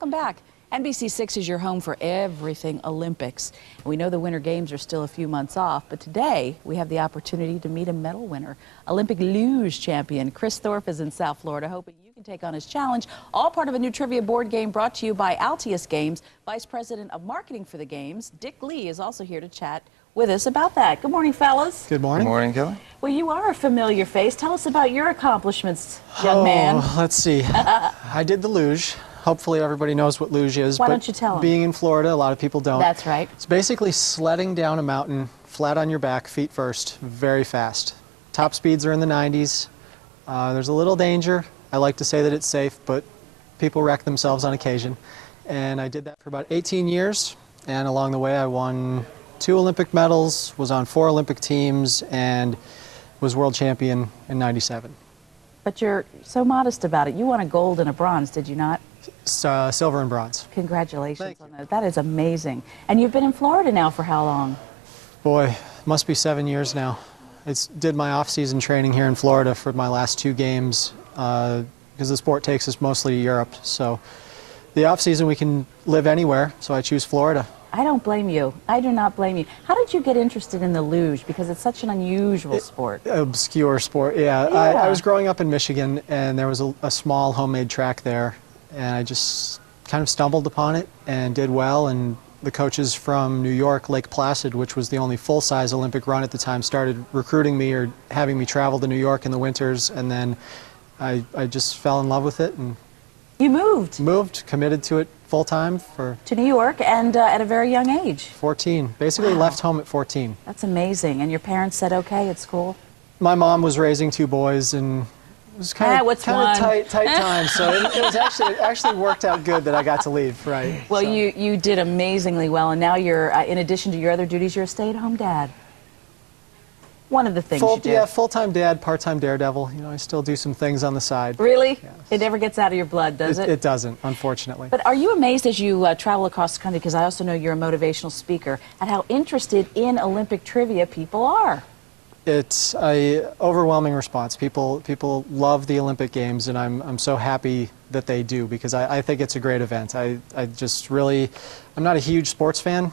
Welcome back. NBC6 is your home for everything Olympics. And we know the Winter Games are still a few months off, but today we have the opportunity to meet a medal winner. Olympic luge champion Chris Thorpe is in South Florida, hoping you can take on his challenge. All part of a new trivia board game brought to you by Altius Games. Vice President of Marketing for the Games, Dick Lee, is also here to chat with us about that. Good morning, fellas. Good morning. Good morning, Kelly. Well, you are a familiar face. Tell us about your accomplishments, young man. Let's see. I did the luge. Hopefully everybody knows what luge is. Why don't you tell them? Being in Florida, a lot of people don't. That's right. It's basically sledding down a mountain, flat on your back, feet first, very fast. Top speeds are in the 90s. There's a little danger. I like to say that it's safe, but people wreck themselves on occasion. And I did that for about 18 years, and along the way I won 2 Olympic medals, was on 4 Olympic teams, and was world champion in '97. But you're so modest about it. You won a gold and a bronze, did you not? Silver and bronze. Congratulations on that. That is amazing. And you've been in Florida now for how long? Boy, must be 7 years now. Did my off-season training here in Florida for my last 2 games because the sport takes us mostly to Europe. So the off-season we can live anywhere, so I choose Florida. I don't blame you. I do not blame you. How did you get interested in the luge? Because it's such an unusual sport. Obscure sport, yeah. I was growing up in Michigan, and there was a small homemade track there, and I just kind of stumbled upon it and did well. And the coaches from New York, Lake Placid, which was the only full-size Olympic run at the time, started recruiting me or having me travel to New York in the winters, and then I just fell in love with it. And you moved? Moved, committed to it full-time to New York, and at a very young age. 14. Basically left home at 14. That's amazing. And your parents said okay at school? My mom was raising 2 boys, and it was kind of tight time, so it was actually worked out good that I got to leave, right. Well, so. you did amazingly well, and now you're, in addition to your other duties, you're a stay-at-home dad. One of the things you do. Yeah, full-time dad, part-time daredevil. You know, I still do some things on the side. Really? Yes. It never gets out of your blood, does it? It doesn't, unfortunately. But are you amazed as you travel across the country, because I also know you're a motivational speaker, at how interested in Olympic trivia people are? It's an overwhelming response. People love the Olympic Games, and I'm so happy that they do, because I think it's a great event. I'm not a huge sports fan.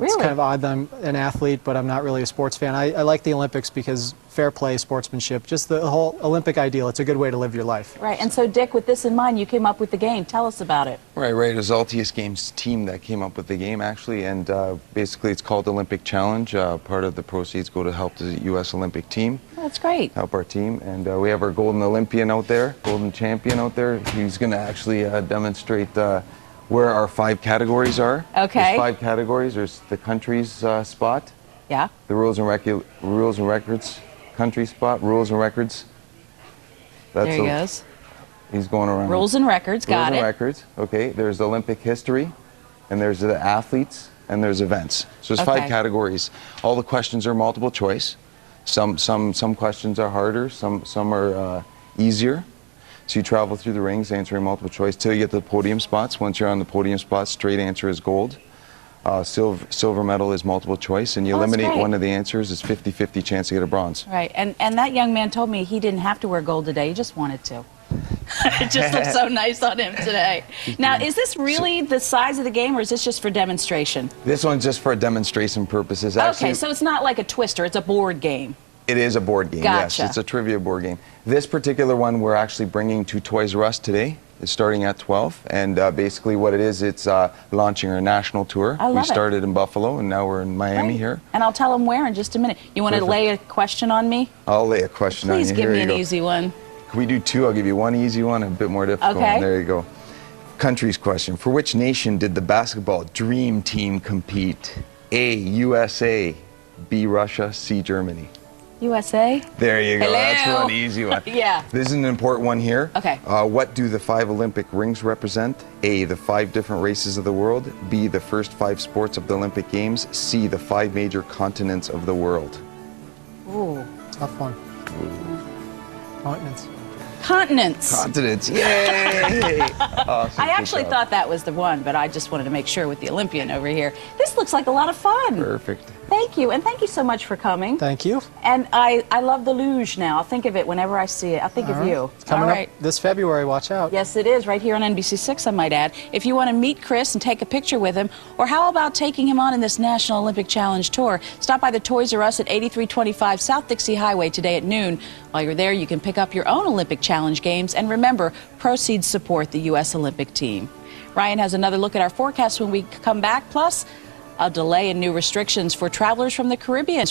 It's kind of odd that I'm an athlete, but I'm not really a sports fan. I like the Olympics because fair play, sportsmanship, just the whole Olympic ideal. It's a good way to live your life. Right, and so Dick, with this in mind, you came up with the game. Tell us about it. Right. It was Altius Games team that came up with the game, actually, and basically it's called Olympic Challenge. Part of the proceeds go to help the U.S. Olympic team. Oh, that's great. Help our team, and we have our golden Olympian out there, golden champion out there. He's going to actually demonstrate where our 5 categories are. Okay. There's 5 categories. There's the country's spot. Yeah. The rules and records country spot. Rules and records. There he goes. He's going around. Rules and records. Got it. Rules and records. Okay. There's Olympic history, and there's the athletes, and there's events. So there's 5 categories. All the questions are multiple choice. Some questions are harder. Some are easier. So you travel through the rings answering multiple choice till you get to the podium spots. Once you're on the podium spots, straight answer is gold. Silver medal is multiple choice, and you eliminate one of the answers, it's 50-50 chance to get a bronze. Right, and that young man told me he didn't have to wear gold today, he just wanted to. It just looks so nice on him today. Now, is this really the size of the game, or is this just for demonstration? This one's just for demonstration purposes. Actually, okay, so it's not like a twister, it's a board game. It is a board game, Gotcha. Yes. It's a trivia board game. This particular one we're actually bringing to Toys R Us today. It's starting at 12, and basically what it is, it's launching our national tour. I love we started in Buffalo, and now we're in Miami here. And I'll tell them where in just a minute. You want to lay a question on me? I'll lay a question on you. Please give me an easy one. Can we do 2? I'll give you 1 easy one and a bit more difficult one. There you go. Country's question. For which nation did the basketball dream team compete? A, USA, B, Russia, C, Germany. USA? There you go. Hello. That's one easy one. Yeah. This is an important one here. Okay. What do the 5 Olympic rings represent? A, the 5 different races of the world. B, the first 5 sports of the Olympic Games. C, the 5 major continents of the world. Ooh. Tough one. Continents. continents. Continents. Yay! Awesome. I actually Good job. thought that was the one, but I just wanted to make sure with the Olympian over here. This looks like a lot of fun. Perfect. Thank you, and thank you so much for coming. Thank you. And I love the luge now. I'll think of it whenever I see it. I'll think of you. It's coming All right. up this February. Watch out. Yes, it is, right here on NBC6, I might add. If you want to meet Chris and take a picture with him, or how about taking him on in this National Olympic Challenge Tour, stop by the Toys R Us at 8325 South Dixie Highway today at noon. While you're there, you can pick up your own Olympic Challenge games, and remember, proceeds support the U.S. Olympic team. Ryan has another look at our forecast when we come back, plus a delay in new restrictions for travelers from the Caribbean.